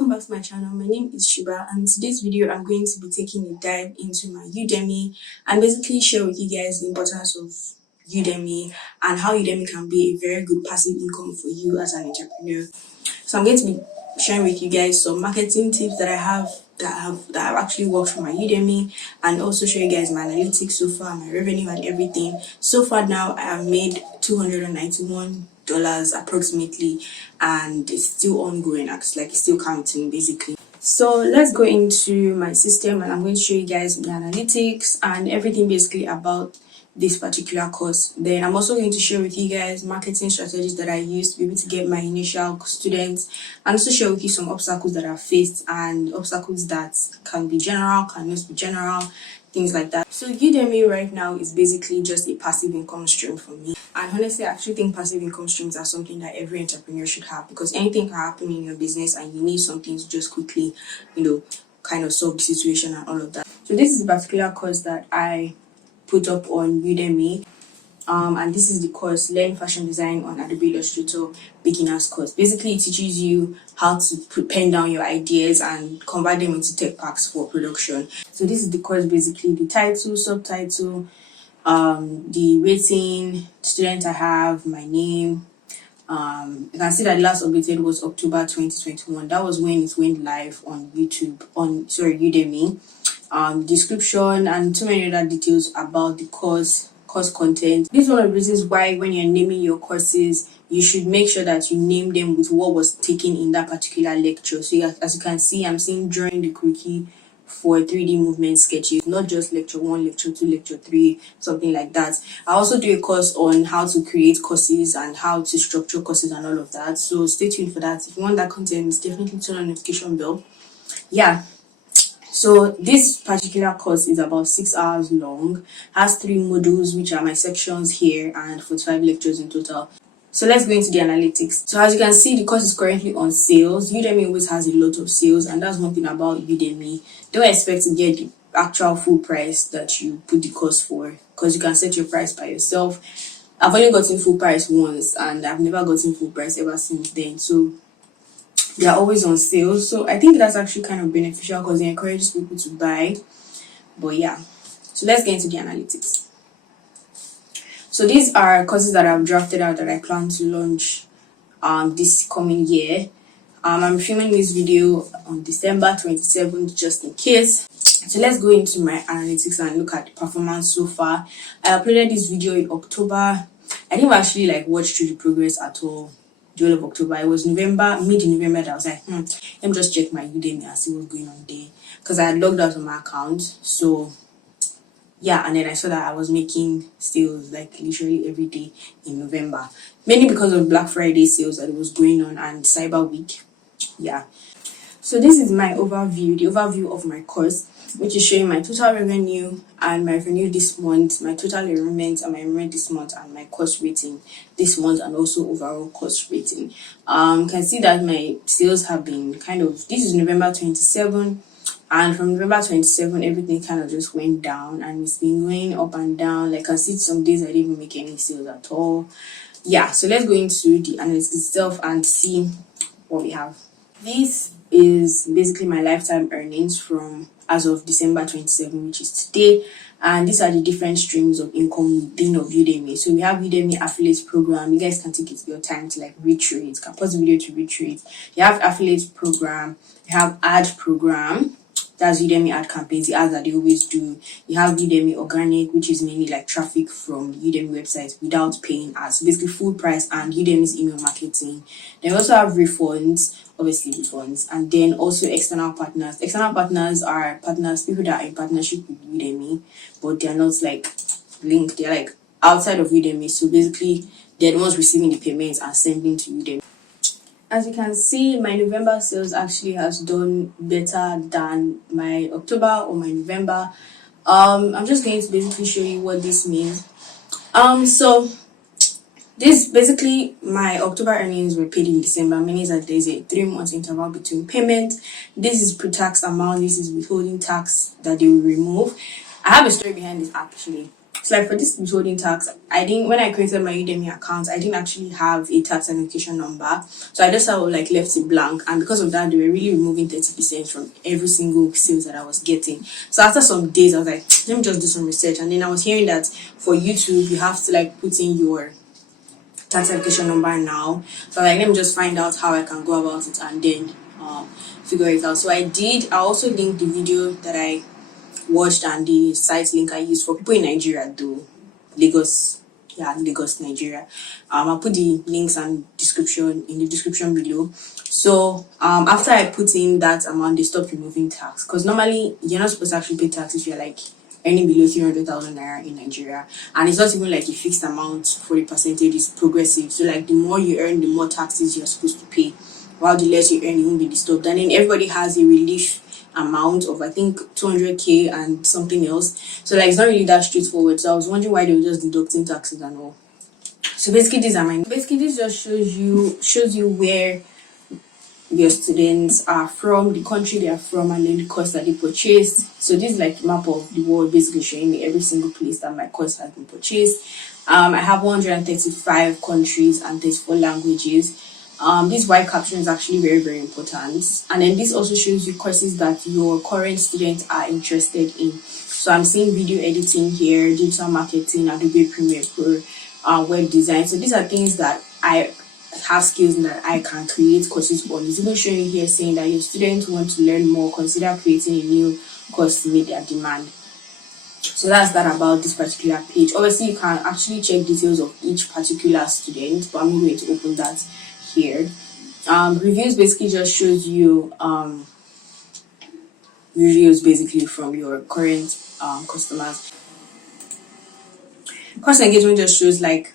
welcome back to my channel. My name is Shiba, and in today's video I'm going to be taking a dive into my Udemy and basically share with you guys the importance of Udemy and how Udemy can be a very good passive income for you as an entrepreneur. So I'm going to be sharing with you guys some marketing tips that I have that have actually worked for my Udemy, and also show you guys my analytics so far, my revenue and everything. So far now I have made $291 approximately, and it's still ongoing. It's still counting basically. So let's go into my system and I'm going to show you guys my analytics and everything basically about this particular course. Then I'm also going to share with you guys marketing strategies that I used to be able to get my initial students, and also share with you some obstacles that I've faced and obstacles that can be general, can not be general, things like that. So Udemy right now is basically just a passive income stream for me, and honestly I actually think passive income streams are something that every entrepreneur should have, because anything can happen in your business and you need something to just quickly kind of solve the situation and all of that. So this is a particular course that I put up on Udemy, and this is the course Learn Fashion Design on Adobe Illustrator Beginners course. Basically it teaches you how to pen down your ideas and convert them into tech packs for production. So this is the course, basically the title, subtitle, the rating, student I have, my name. You can see that the last updated was October 2021. That was when it went live on Udemy. Description and so many other details about the course content. This is one of the reasons why when you're naming your courses, you should make sure that you name them with what was taken in that particular lecture. So as you can see, I'm seeing drawing the crookie for 3D movement sketches, not just lecture 1, lecture 2, lecture 3, something like that. I also do a course on how to create courses and how to structure courses and all of that. So stay tuned for that. If you want that content, definitely turn on the notification bell. Yeah. So this particular course is about 6 hours long, has 3 modules, which are my sections here, and 45 lectures in total. So let's go into the analytics. So as you can see, the course is currently on sales. Udemy always has a lot of sales, and that's one thing about Udemy. Don't expect to get the actual full price that you put the course for, because you can set your price by yourself. I've only gotten full price once, and I've never gotten full price ever since then. So they are always on sale, so I think that's actually kind of beneficial because it encourages people to buy. But yeah, so let's get into the analytics. So these are courses that I've drafted out that I plan to launch this coming year. I'm filming this video on December 27th just in case. So let's go into my analytics and look at the performance so far. I uploaded this video in October. I didn't actually watch through the progress at all. The whole of October. It was mid-November that I was like, let me just check my Udemy and see what's going on there, because I had logged out of my account. So yeah, and then I saw that I was making sales literally every day in November, mainly because of Black Friday sales that it was going on and Cyber Week. Yeah, so this is my overview, the overview of my course, which is showing my total revenue and my revenue this month, my total enrollment and my enrollment this month, and my course rating this month, and also overall course rating. You can see that my sales have been this is November 27, and from November 27 everything kind of just went down, and it's been going up and down. I can see some days I didn't even make any sales at all. Yeah, so let's go into the analytics itself and see what we have. This is basically my lifetime earnings from as of December 27, which is today, and these are the different streams of income within of Udemy. So we have Udemy affiliate program. You guys can take your time to read through it. Can pause the video to read through it. You have affiliate program. You have ad program. That's Udemy ad campaigns, the ads that they always do. You have Udemy organic, which is mainly traffic from Udemy websites without paying ads. Basically full price, and Udemy's email marketing. Then we also have refunds, obviously refunds, and then also external partners. External partners are people that are in partnership with Udemy, but they are not linked. They're outside of Udemy. So basically they're the ones receiving the payments and sending to Udemy. As you can see, my November sales actually has done better than my October or my November. I'm just going to basically show you what this means. So this basically, my October earnings were paid in December, meaning that there's a 3-month interval between payment. This is pre-tax amount. This is withholding tax that they will remove. I have a story behind this actually. So like for this withholding tax, I didn't, when I created my Udemy account, I didn't actually have a tax identification number. So I just sort of like left it blank, and because of that, they were really removing 30% from every single sales that I was getting. So after some days, I was like, let me just do some research, and then I was hearing that for YouTube, you have to like put in your tax identification number now. So like, let me just find out how I can go about it, and then figure it out. So I did. I also linked the video that I watched and the site link I used for people in Nigeria, though. Lagos, yeah, Lagos, Nigeria. I'll put the links and description in the description below. So after I put in that amount, they stopped removing tax, because normally you're not supposed to actually pay tax if you're like earning below 300,000 naira in Nigeria, and it's not even like a fixed amount for the percentage. It's progressive. So like the more you earn, the more taxes you're supposed to pay, while the less you earn, you won't be disturbed. And then everybody has a relief amount of, I think, 200k and something else. So like it's not really that straightforward. So I was wondering why they were just deducting taxes and all. So basically this just shows you where your students are from, the country they are from, and then the course that they purchased. So this is like a map of the world, basically showing me every single place that my course has been purchased. I have 135 countries and 34 languages. This white caption is actually very, very important. And then this also shows you courses that your current students are interested in. So I'm seeing video editing here, digital marketing, Adobe Premiere Pro, web design. So these are things that I have skills in, that I can create courses on. It's even showing here saying that your students want to learn more, consider creating a new course to meet their demand. So that's that about this particular page. Obviously, you can actually check details of each particular student, but I'm not going to open that here. Reviews basically just shows you reviews basically from your current customers. Course engagement just shows like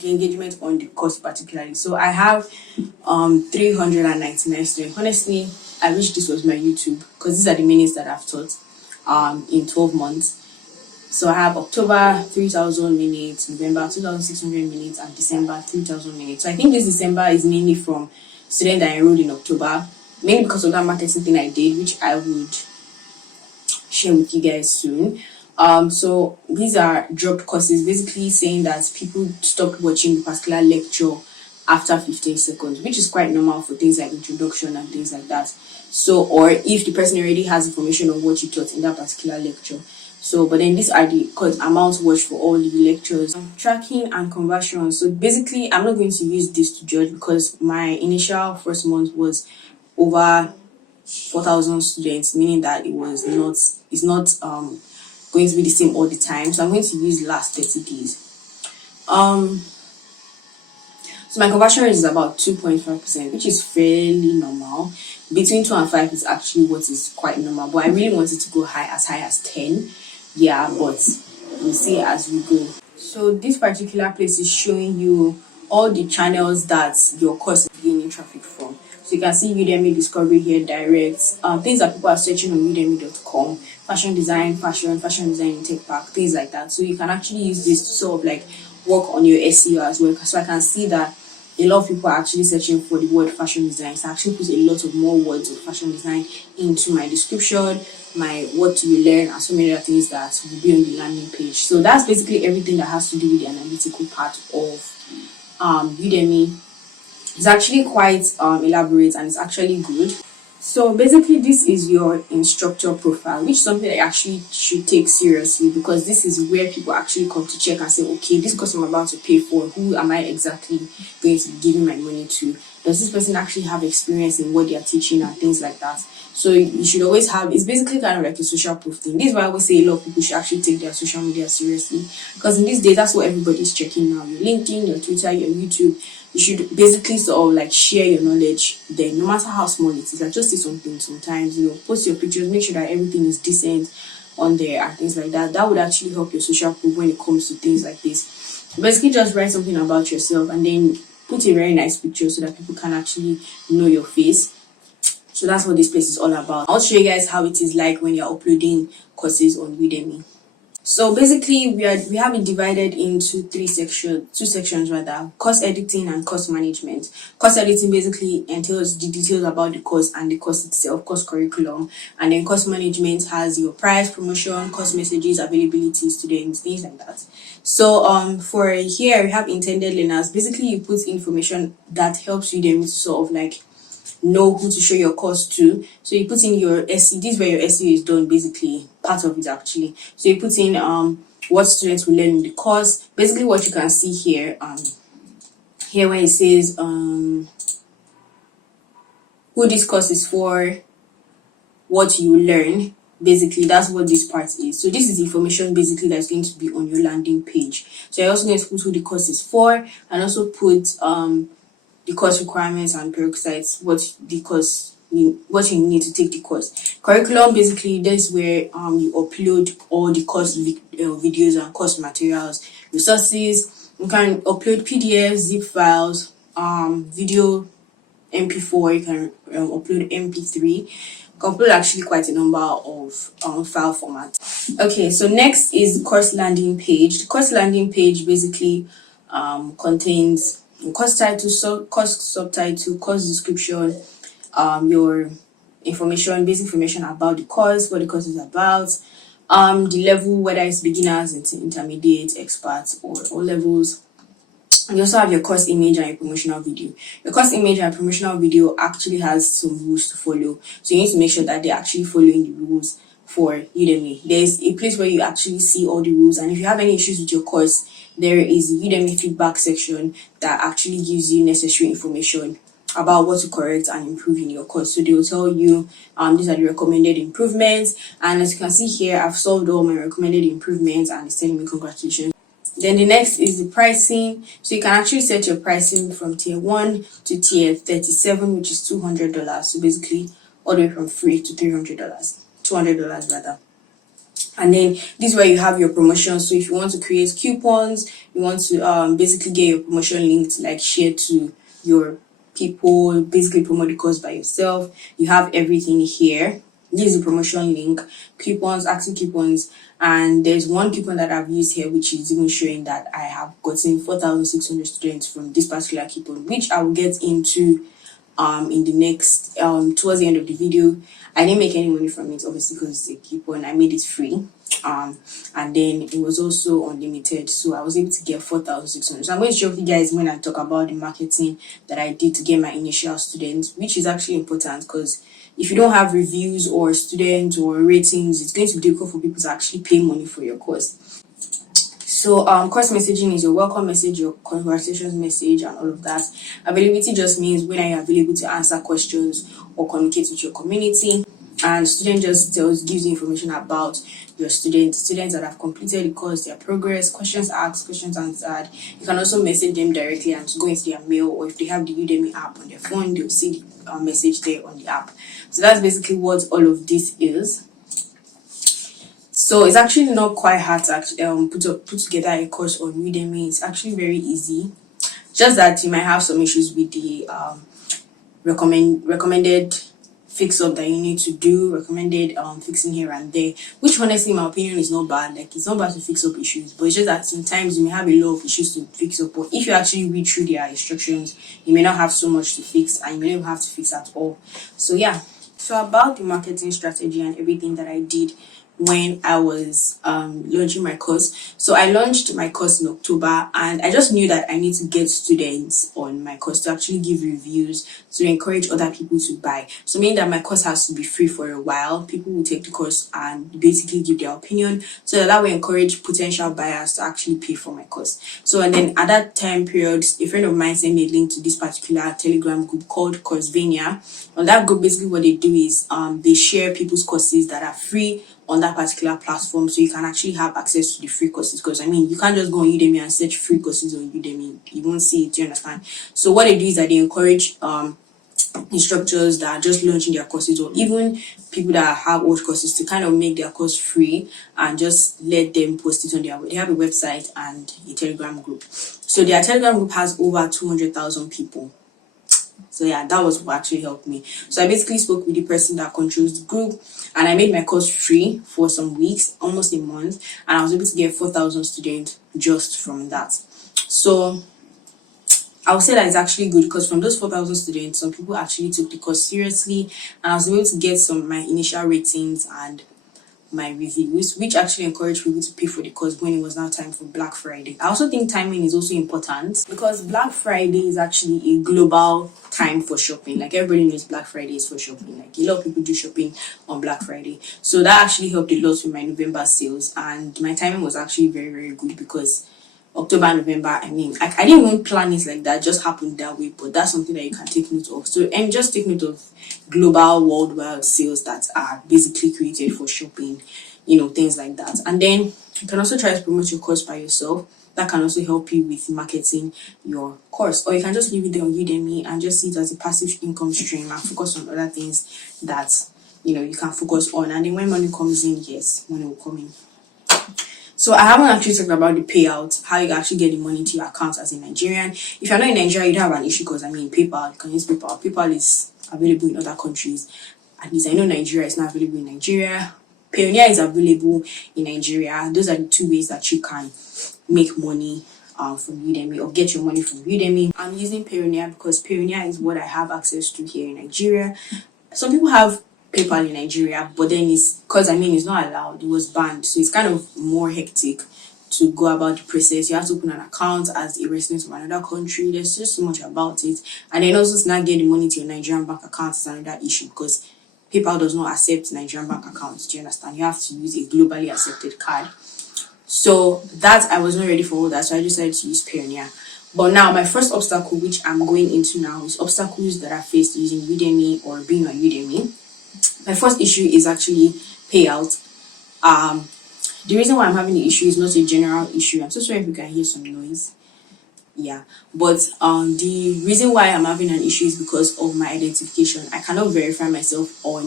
the engagement on the course particularly. So I have 399 students. Honestly, I wish this was my YouTube, because these are the minutes that I've taught in 12 months. So I have October 3,000 minutes, November 2,600 minutes, and December 3,000 minutes. So I think this December is mainly from students that I enrolled in October, mainly because of that marketing thing I did, which I would share with you guys soon. So these are dropped courses, basically saying that people stopped watching the particular lecture after 15 seconds, which is quite normal for things like introduction and things like that. So, or if the person already has information on what you taught in that particular lecture. So, but then these are the amounts watched for all the lectures. Tracking and conversion. So basically, I'm not going to use this to judge, because my initial first month was over 4,000 students, meaning that it's not going to be the same all the time. So I'm going to use last 30 days. So my conversion rate is about 2.5%, which is fairly normal. Between 2 and 5 is actually what is quite normal, but I really wanted to go high as 10. Yeah, but we'll see as we go. So this particular place is showing you all the channels that your course is gaining traffic from. So you can see Udemy Discovery here, direct, things that people are searching on udemy.com, fashion design in tech park, things like that. So you can actually use this to sort of like work on your SEO as well. So I can see that a lot of people are actually searching for the word fashion design. So I actually put a lot of more words of fashion design into my description, my what do you learn, and so many other things that will be on the landing page. So that's basically everything that has to do with the analytical part of Udemy. It's actually quite elaborate, and it's actually good. So basically, this is your instructor profile, which is something that you actually should take seriously, because this is where people actually come to check and say, okay, this course I'm about to pay for, who am I exactly going to be giving my money to? Does this person actually have experience in what they are teaching and things like that? So you should always have, it's basically kind of like a social proof thing. This is why I always say a lot of people should actually take their social media seriously, because in these days, that's what everybody's checking now. Your LinkedIn, your Twitter, your YouTube. You should basically sort of like share your knowledge there, no matter how small it is. Like just say something sometimes, post your pictures, make sure that everything is decent on there and things like that. That would actually help your social proof when it comes to things like this. Basically, just write something about yourself and then put a very nice picture so that people can actually know your face. So that's what this place is all about. I'll show you guys how it is like when you're uploading courses on Udemy. So basically, we have it divided into two sections rather: course editing and course management. Course editing basically entails the details about the course and the course itself, course curriculum, and then course management has your price, promotion, course messages, availability, students, things like that. So for here we have intended learners. Basically, you put information that helps you them to sort of like know who to show your course to. So you put in your SE. This is where your SE is done, basically part of it actually. So you put in what students will learn in the course. Basically, what you can see here here where it says who this course is for, what you learn. Basically, that's what this part is. So this is information basically that's going to be on your landing page. So you're also going to put who the course is for, and also put the course requirements and prerequisites, what you need to take the course. Curriculum, basically, that's where you upload all the course videos and course materials. Resources, you can upload PDFs, zip files, video MP4, you can upload MP3. You can upload actually quite a number of file formats. Okay, so next is the course landing page. The course landing page basically contains course title, course subtitle, course description, your information, basic information about the course, what the course is about, the level, whether it's beginners, intermediate, experts, or all levels. You also have your course image and your promotional video. Your course image and promotional video actually has some rules to follow. So you need to make sure that they're actually following the rules for Udemy. There's a place where you actually see all the rules, and if you have any issues with your course, there is a Udemy feedback section that actually gives you necessary information about what to correct and improve in your course. So they will tell you these are the recommended improvements, and as you can see here, I've solved all my recommended improvements and it's telling me congratulations. Then the next is the pricing. So you can actually set your pricing from tier 1 to tier 37, which is $200. So basically all the way from free to $300, $200 rather. And then this is where you have your promotions. So if you want to create coupons, you want to basically get your promotion linked, like share to your people, basically promote the course by yourself. You have everything here. This is the promotion link, coupons, active coupons, and there's one coupon that I've used here, which is even showing that I have gotten 4,600 students from this particular coupon, which I will get into in the next towards the end of the video. I didn't make any money from it, obviously, because it's a coupon. I made it free, and then it was also unlimited, so I was able to get 4,600. So I'm going to show you guys when I talk about the marketing that I did to get my initial students, which is actually important, because if you don't have reviews or students or ratings, it's going to be difficult for people to actually pay money for your course. So course messaging is your welcome message, your congratulations message, and all of that. Availability just means when are you available to answer questions or communicate with your community. And student just gives you information about your students that have completed the course, their progress, questions asked, questions answered. You can also message them directly and go into their mail, or if they have the Udemy app on their phone, they'll see the message there on the app. So that's basically what all of this is. So it's actually not quite hard to actually put together a course on Udemy. It's actually very easy. Just that you might have some issues with the recommended fix up that you need to do, recommended fixing here and there, which honestly in my opinion is not bad. Like, it's not bad to fix up issues, but it's just that sometimes you may have a lot of issues to fix up, but if you actually read through their instructions, you may not have so much to fix, and you may not have to fix at all. So yeah, so about the marketing strategy and everything that I did when I was launching my course. So I launched my course in October, and I just knew that I need to get students on my course to actually give reviews to encourage other people to buy. So meaning that my course has to be free for a while. People will take the course and basically give their opinion, so that will encourage potential buyers to actually pay for my course. So, and then at that time period, a friend of mine sent me a link to this particular Telegram group called Coursevania. On that group, basically what they do is they share people's courses that are free on that particular platform, so you can actually have access to the free courses. Because I mean, you can't just go on Udemy and search free courses on Udemy, you won't see it. Do you understand? So what they do is that they encourage instructors that are just launching their courses, or even people that have old courses, to kind of make their course free and just let them post it on their. They have a website and a Telegram group. So their Telegram group has over 200,000 people. So yeah, that was what actually helped me. So I basically spoke with the person that controls the group, and I made my course free for some weeks, almost a month, and I was able to get 4,000 students just from that. So I would say that it's actually good because from those 4,000 students, some people actually took the course seriously, and I was able to get some of my initial ratings and my reviews, which actually encouraged people to pay for the course when it was now time for Black Friday. I also think timing is also important because Black Friday is actually a global time for shopping. Like everybody knows Black Friday is for shopping. Like a lot of people do shopping on Black Friday. So that actually helped a lot with my November sales, and my timing was actually very, very good because October, November, I didn't even plan it like that, it just happened that way, but that's something that you can take note of. So, and just take note of global, worldwide sales that are basically created for shopping, things like that. And then you can also try to promote your course by yourself. That can also help you with marketing your course, or you can just leave it there on Udemy and just see it as a passive income stream and focus on other things that you can focus on. And then when money comes in, yes, money will come in. So I haven't actually talked about the payout, how you can actually get the money to your account as a Nigerian. If you're not in Nigeria, you don't have an issue because PayPal, you can use PayPal. PayPal is available in other countries. At least I know Nigeria is not available in Nigeria. Payoneer is available in Nigeria. Those are the two ways that you can make money from Udemy or get your money from Udemy. I'm using Payoneer because Payoneer is what I have access to here in Nigeria. Some people have PayPal in Nigeria, but then it's not allowed. It was banned, so it's kind of more hectic to go about the process. You have to open an account as a resident of another country. There's just so much about it, and then also to not get the money to your Nigerian bank account is another issue because PayPal does not accept Nigerian bank accounts. Do you understand? You have to use a globally accepted card. So that I was not ready for all that, so I decided to use Payoneer. But now my first obstacle, which I'm going into now, is obstacles that I faced using Udemy or being on Udemy. My first issue is actually payout. The reason why I'm having the issue is not a general issue. I'm so sorry if you can hear some noise. Yeah, but the reason why I'm having an issue is because of my identification. I cannot verify myself on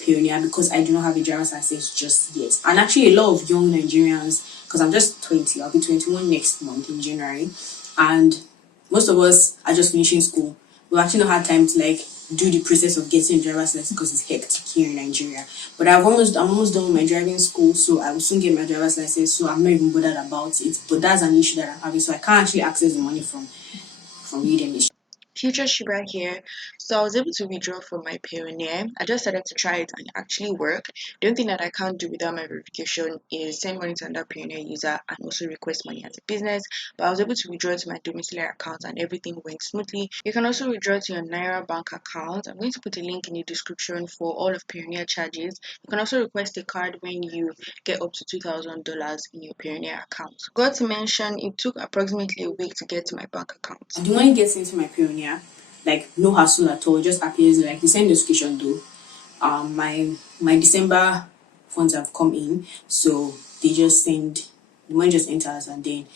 Payoneer because I do not have a driver's license just yet. And actually, a lot of young Nigerians, because I'm just 20, I'll be 21 next month in January, and most of us are just finishing school. We've actually not had time to do the process of getting a driver's license because it's hectic here in Nigeria. But I'm almost done with my driving school, so I will soon get my driver's license. So I'm not even bothered about it. But that's an issue that I'm having. So I can't actually access the money from Udemy. Future Shiba here. So I was able to withdraw from my Payoneer. I just started to try it and it actually worked. The only thing that I can't do without my verification is send money to another Payoneer user and also request money as a business. But I was able to withdraw to my domiciliary account and everything went smoothly. You can also withdraw to your Naira bank account. I'm going to put a link in the description for all of Payoneer charges. You can also request a card when you get up to $2,000 in your Payoneer account. Got to mention, it took approximately a week to get to my bank account. The money gets into my Payoneer, no hassle at all. It just appears the same notification though. My December funds have come in, so they just send the money just enters, and then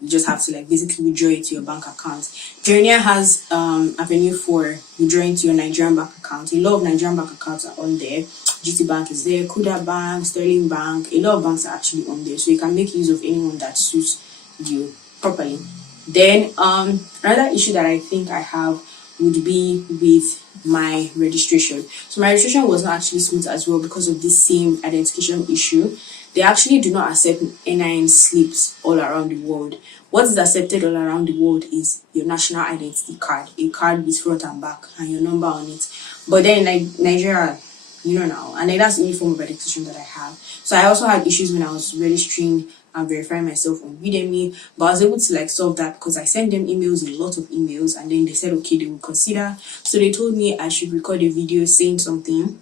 you just have to basically withdraw it to your bank account. Payoneer has avenue for withdrawing to your Nigerian bank account. A lot of Nigerian bank accounts are on there. GT Bank is there, Kuda Bank, Sterling Bank. A lot of banks are actually on there, so you can make use of anyone that suits you properly. Then another issue that I think I have would be with my registration. So my registration was not actually smooth as well because of this same identification issue. They actually do not accept NIN slips all around the world. What is accepted all around the world is your national identity card, a card with front and back and your number on it. But then Nigeria, now, and that's the only form of identification that I have. So I also had issues when I was registering and verifying myself on Udemy, but I was able to solve that because I sent them emails, a lot of emails, and then they said okay, they will consider. So they told me I should record a video saying something,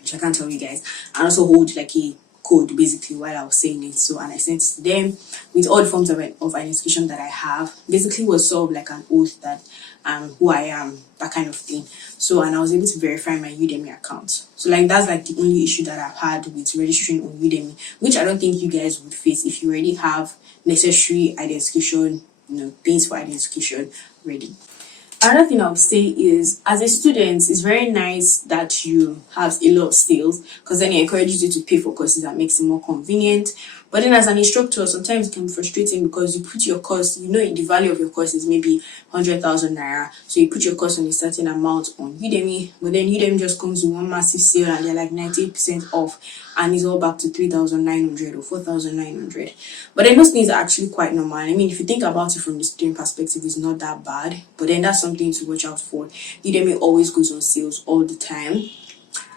which I can't tell you guys, and also hold a code basically while I was saying it. So, and I sent it to them with all the forms of identification that I have. Basically was sort of an oath that who I am, that kind of thing. So, and I was able to verify my Udemy account. So that's the only issue that I've had with registering on Udemy, which I don't think you guys would face if you already have necessary identification, things for identification ready. Another thing I would say is, as a student, it's very nice that you have a lot of skills because then it encourages you to pay for courses that makes it more convenient. But then as an instructor, sometimes it can be frustrating because you put your course, the value of your course is maybe 100,000 naira. So you put your course on a certain amount on Udemy, but then Udemy just comes with one massive sale and they're like 98% off and it's all back to 3,900 or 4,900. But then those things are actually quite normal. I mean, if you think about it from the student perspective, it's not that bad, but then that's something to watch out for. Udemy always goes on sales all the time.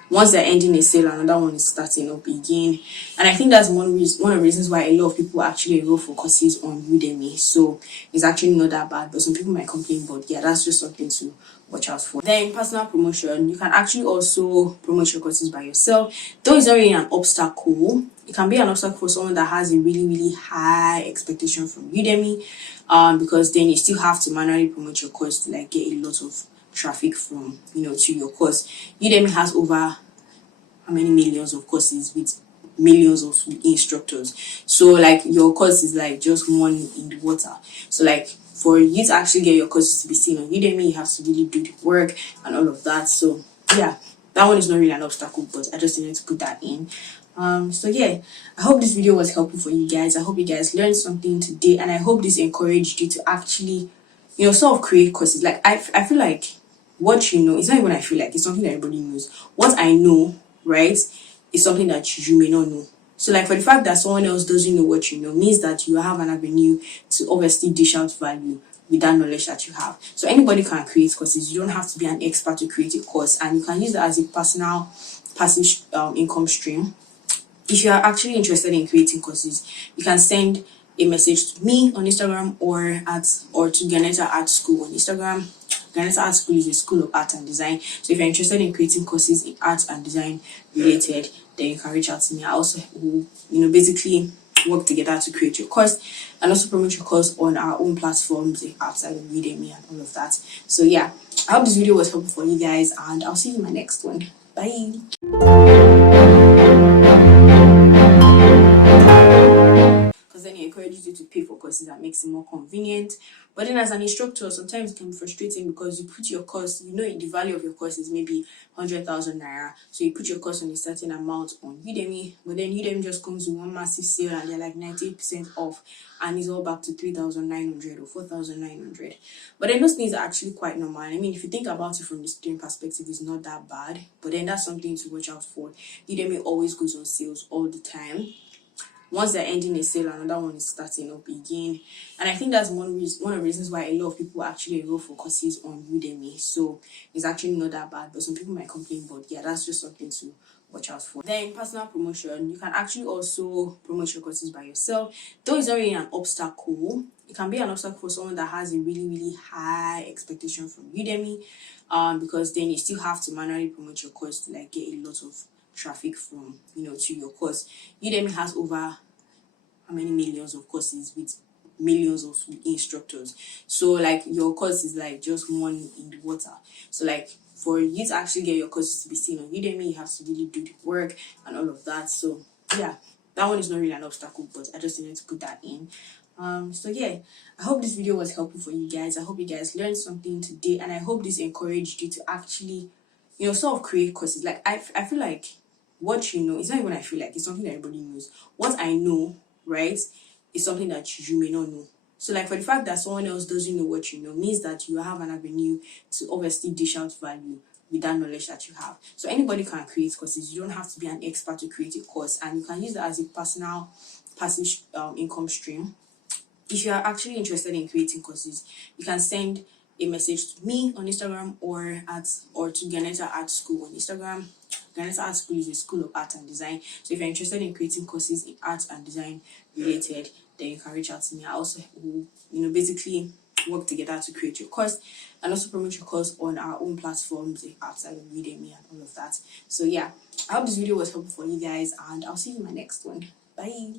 Once they're ending a sale, another one is starting up again. And I think that's one of the reasons why a lot of people actually enroll for courses on Udemy. So it's actually not that bad, but some people might complain, but yeah, that's just something to watch out for. Then personal promotion, you can actually also promote your courses by yourself. Though it's not really an obstacle, it can be an obstacle for someone that has a really, really high expectation from Udemy, because then you still have to manually promote your course to like get a lot of traffic from to your course. Udemy has over how many millions of courses with millions of instructors. So like your course is like just one in the water. So like for you to actually get your courses to be seen on Udemy, you have to really do the work and all of that. So yeah, that one is not really an obstacle, but I just needed to put that in. So yeah, I hope this video was helpful for you guys. I hope you guys learned something today, and I hope this encouraged you to actually sort of create courses. Like I feel like what it's not even I feel like, it's something that everybody knows. What I know, right, is something that you may not know. So like for the fact that someone else doesn't know what you know means that you have an avenue to obviously dish out value with that knowledge that you have. So anybody can create courses. You don't have to be an expert to create a course, and you can use it as a personal passive income stream. If you are actually interested in creating courses, you can send a message to me on Instagram or to Ganeta Art School on Instagram. Ganeta Art School is a school of art and design. So if you're interested in creating courses in art and design related, then you can reach out to me. I also will, basically work together to create your course and also promote your course on our own platforms outside of Udemy and all of that. So yeah, I hope this video was helpful for you guys, and I'll see you in my next one. Bye. Because then it encourages you to pay for courses that makes it more convenient. But then as an instructor, sometimes it can be frustrating because you put your course, the value of your course is maybe 100,000 naira. So you put your course on a certain amount on Udemy, but then Udemy just comes with one massive sale and they're like 98% off and it's all back to 3,900 or 4,900. But then those things are actually quite normal. I mean, if you think about it from the student perspective, it's not that bad, but then that's something to watch out for. Udemy always goes on sales all the time. Once they're ending a sale, another one is starting up again. And I think that's one of the reasons why a lot of people actually enroll for courses on Udemy. So it's actually not that bad, but some people might complain, but yeah, that's just something to watch out for. Then personal promotion, you can actually also promote your courses by yourself. Though it's not really an obstacle, it can be an obstacle for someone that has a really, really high expectation from Udemy, because then you still have to manually promote your course to like get a lot of traffic from to your course. Udemy has over how many millions of courses with millions of instructors. So like your course is like just one in the water. So like for you to actually get your courses to be seen on Udemy, you have to really do the work and all of that. So yeah, that one is not really an obstacle, but I just needed to put that in. So yeah, I hope this video was helpful for you guys. I hope you guys learned something today, and I hope this encouraged you to actually sort of create courses. Like I feel like what it's not even I feel like, it's something that everybody knows. What I know, right, is something that you may not know. So like for the fact that someone else doesn't know what you know means that you have an avenue to obviously dish out value with that knowledge that you have. So anybody can create courses. You don't have to be an expert to create a course, and you can use it as a personal passive income stream. If you are actually interested in creating courses, you can send a message to me on Instagram or to Ganeta Art School on Instagram. Ganeta Art School is a school of art and design. So if you're interested in creating courses in art and design related, then you can reach out to me. I also will, basically work together to create your course and also promote your course on our own platforms outside of Udemy and all of that. So yeah, I hope this video was helpful for you guys, and I'll see you in my next one. Bye.